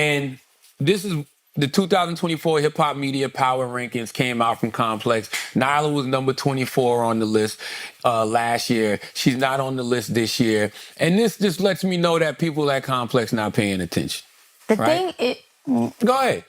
And this is the 2024 Hip Hop Media Power Rankings came out from Complex. Nyla was number 24 on the list last year. She's not on the list this year. And this just lets me know that people at Complex not paying attention. The right? thing is... Go ahead.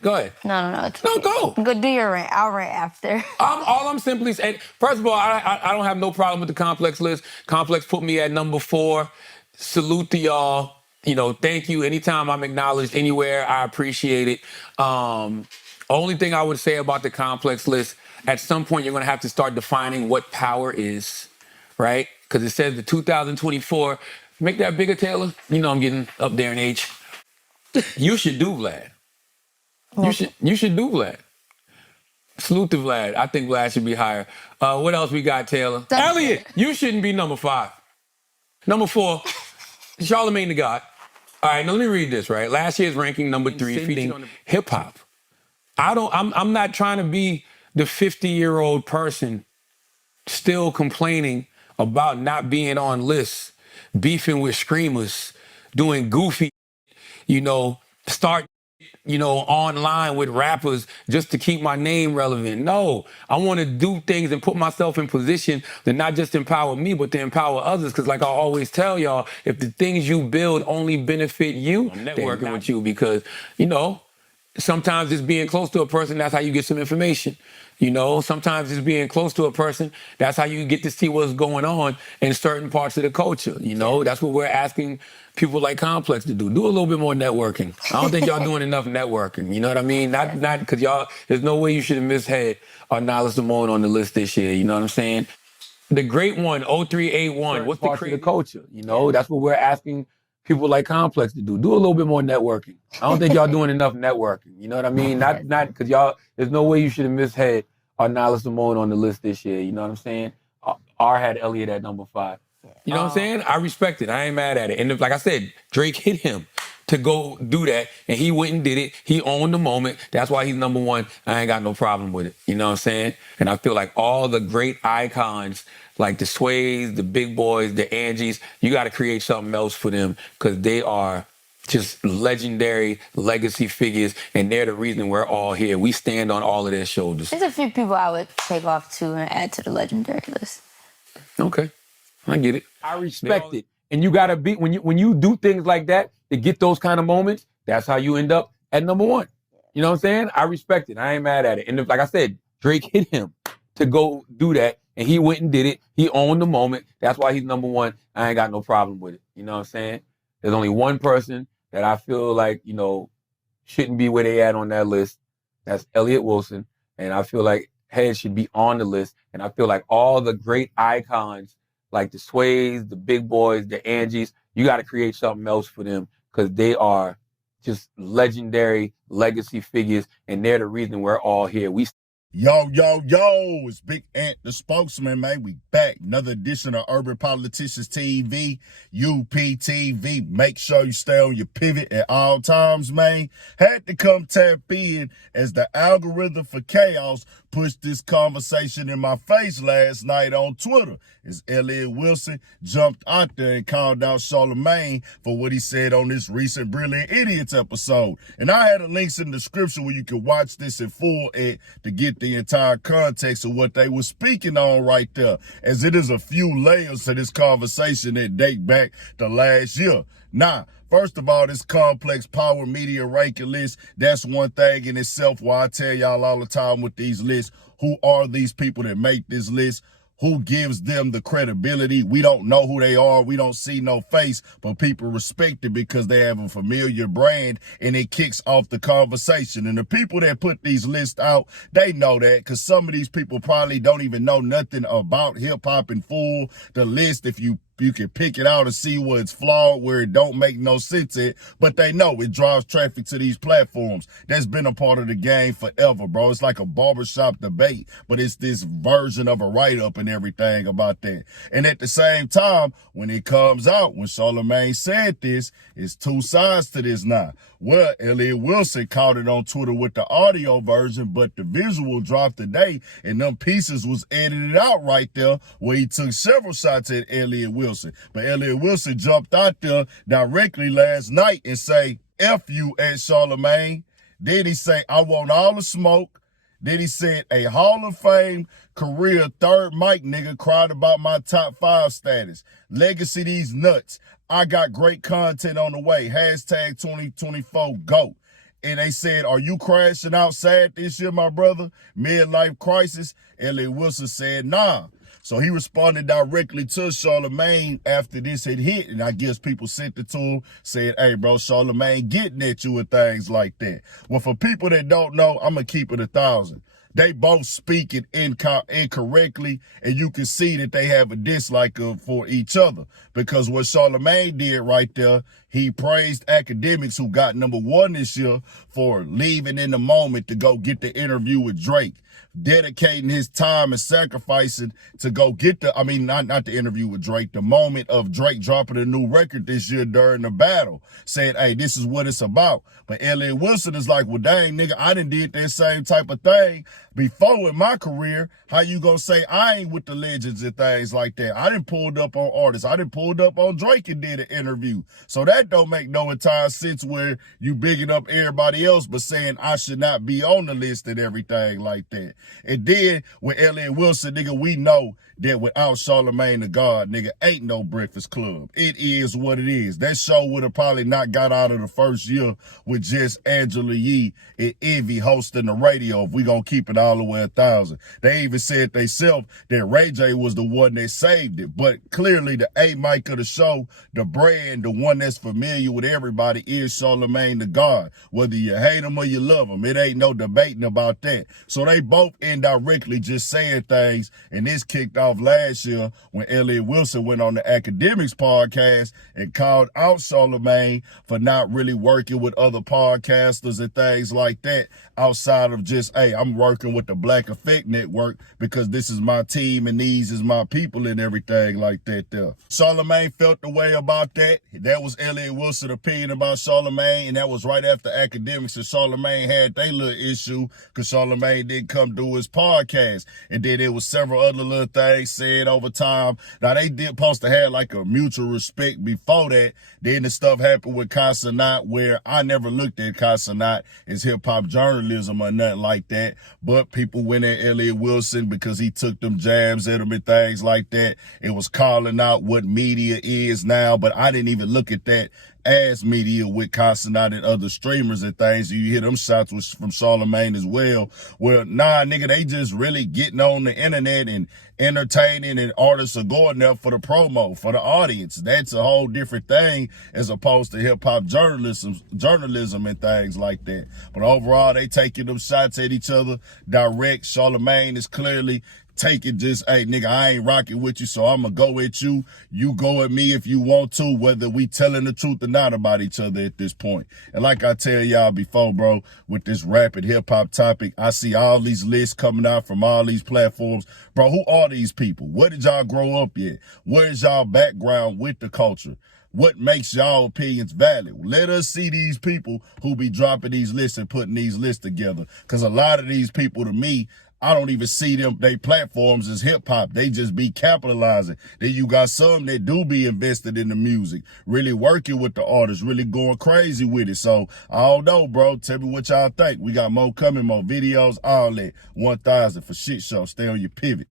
No, it's No, okay. go. Go do your rant. I'll rant after. All I'm simply saying, first of all, I don't have no problem with the Complex list. Complex put me at number 4. Salute to y'all. You know, thank you. Anytime I'm acknowledged anywhere, I appreciate it. Only thing I would say about the Complex list, at some point you're going to have to start defining what power is, right? Because it says the 2024, make that bigger, Taylor. You know I'm getting up there in age. You should do Vlad. You should do Vlad. Salute to Vlad. I think Vlad should be higher. What else we got, Taylor? Elliot, you shouldn't be number 5. Number 4, Charlamagne the God. All right, now let me read this, right? Last year's ranking, number 3, feeding hip-hop. I'm not trying to be the 50-year-old person still complaining about not being on lists, beefing with screamers, doing goofy, start online with rappers just to keep my name relevant. No, I want to do things and put myself in position to not just empower me, but to empower others. Because like I always tell y'all, if the things you build only benefit you, I'm networking with you because, sometimes just being close to a person, that's how you get some information. Sometimes just being close to a person, that's how you get to see what's going on in certain parts of the culture. That's what we're asking people like Complex to do. Do a little bit more networking. I don't think y'all doing enough networking. You know what I mean? Not because y'all, there's no way you should have misheard Nyla Simone on the list this year. You know what I'm saying? The great one, 0381. What's the crazy culture? That's what we're asking people like Complex to do. Do a little bit more networking. I don't think y'all doing enough networking. You know what I mean? Not because y'all, there's no way you should have misheard Nyla Simone on the list this year. You know what I'm saying? R had Elliot at number 5. You know what I'm saying? I respect it. I ain't mad at it. And like I said, Drake hit him to go do that, and he went and did it. He owned the moment. That's why he's number 1. I ain't got no problem with it. You know what I'm saying? And I feel like all the great icons, like the Sways, the Big Boys, the Angies, you got to create something else for them because they are just legendary legacy figures, and they're the reason we're all here. We stand on all of their shoulders. There's a few people I would take off too and add to the legendary list. Okay. I get it. I respect it. And you gotta be when you do things like that to get those kind of moments, that's how you end up at number 1. You know what I'm saying? I respect it. I ain't mad at it. And like I said, Drake hit him to go do that, and he went and did it. He owned the moment. That's why he's number 1. I ain't got no problem with it. You know what I'm saying? There's only one person that I feel like, shouldn't be where they at on that list. That's Elliot Wilson. And I feel like Head should be on the list. And I feel like all the great icons like the Sways, the Big Boys, the Angies, you got to create something else for them because they are just legendary legacy figures, and they're the reason we're all here. Yo, it's Big Ant, the spokesman, man. We back. Another edition of Urban Politicians TV, UPTV. Make sure you stay on your pivot at all times, man. Had to come tap in as the algorithm for chaos pushed this conversation in my face last night on Twitter as Elliot Wilson jumped out there and called out Charlamagne for what he said on this recent Brilliant Idiots episode. And I had a links in the description where you can watch this in full to get the entire context of what they were speaking on right there, as it is a few layers to this conversation that date back to last year. Now, first of all, this Complex Power Media ranking list, that's one thing in itself why I tell y'all all the time with these lists, who are these people that make this list? Who gives them the credibility? We don't know who they are. We don't see no face, but people respect it because they have a familiar brand and it kicks off the conversation. And the people that put these lists out, they know that because some of these people probably don't even know nothing about hip hop in full. The list, if you can pick it out and see where it's flawed, where it don't make no sense at, but they know it drives traffic to these platforms. That's been a part of the game forever, bro. It's like a barbershop debate, but it's this version of a write-up and everything about that. And at the same time, when it comes out, when Charlamagne said this, it's two sides to this now. Well, Elliot Wilson caught it on Twitter with the audio version, but the visual dropped today, and them pieces was edited out right there where he took several shots at Elliot Wilson. But Elliot Wilson jumped out there directly last night and say, F you at Charlamagne. Then he say, I want all the smoke. Then he said, a Hall of Fame career third mic nigga cried about my top 5 status. Legacy these nuts. I got great content on the way. Hashtag 2024 GOAT. And they said, are you crashing out sad this year, my brother? Midlife crisis? Elliot Wilson said, nah. So he responded directly to Charlamagne after this had hit. And I guess people sent it to him, said, hey, bro, Charlamagne getting at you with things like that. Well, for people that don't know, I'm going to keep it 1,000. They both speak it incorrectly, and you can see that they have a dislike for each other. Because what Charlamagne did right there, he praised academics who got #1 this year for leaving in the moment to go get the interview with Drake, dedicating his time and sacrificing to go get not the interview with Drake, the moment of Drake dropping a new record this year during the battle, saying, hey, this is what it's about. But Elliot Wilson is like, well, dang, nigga, I done did that same type of thing before in my career. How you gonna say I ain't with the legends and things like that? I done pulled up on artists. I done pulled up on Drake and did an interview. So that don't make no entire sense where you bigging up everybody else but saying I should not be on the list and everything like that. And then with Elliot Wilson, nigga, we know that without Charlamagne the God, nigga, ain't no Breakfast Club. It is what it is. That show would have probably not got out of the first year with just Angela Yee and Envy hosting the radio if we gonna keep it all the way 1,000. They even said themselves that Ray J was the one that saved it. But clearly the A mic of the show, the brand, the one that's familiar with everybody is Charlamagne the God. Whether you hate him or you love him, it ain't no debating about that. So they both indirectly just saying things, and this kicked off last year when Elliot Wilson went on the Academics podcast and called out Charlamagne for not really working with other podcasters and things like that outside of just, hey, I'm working with the Black Effect Network because this is my team and these is my people and everything like that there. Charlamagne felt the way about that. That was Elliot Wilson's opinion about Charlamagne, and that was right after Academics and Charlamagne had their little issue because Charlamagne didn't come do his podcast. And then there was several other little things said over time. Now, they did supposed to have like a mutual respect before that. Then the stuff happened with Casanat, where I never looked at Casanat as hip-hop journalism or nothing like that. But people went at Elliot Wilson because he took them jabs at him and things like that. It was calling out what media is now, but I didn't even look at that as media with Casanat and other streamers and things. You hear them shots from Charlamagne as well. Well, nah, nigga, they just really getting on the internet and entertaining, and artists are going there for the promo, for the audience. That's a whole different thing as opposed to hip-hop journalism and things like that. But overall, they taking them shots at each other direct. Charlamagne is clearly taking just, hey, nigga, I ain't rocking with you, so I'm going to go at you. You go at me if you want to, whether we telling the truth or not about each other at this point. And like I tell y'all before, bro, with this rapid hip-hop topic, I see all these lists coming out from all these platforms. Bro, who are these people? Where did y'all grow up at? Where is y'all background with the culture? What makes y'all opinions valid? Let us see these people who be dropping these lists and putting these lists together. Because a lot of these people, to me, I don't even see them, they platforms as hip hop. They just be capitalizing. Then you got some that do be invested in the music, really working with the artists, really going crazy with it. So I don't know, bro. Tell me what y'all think. We got more coming, more videos, all that. 1,000 for shit show. Stay on your pivot.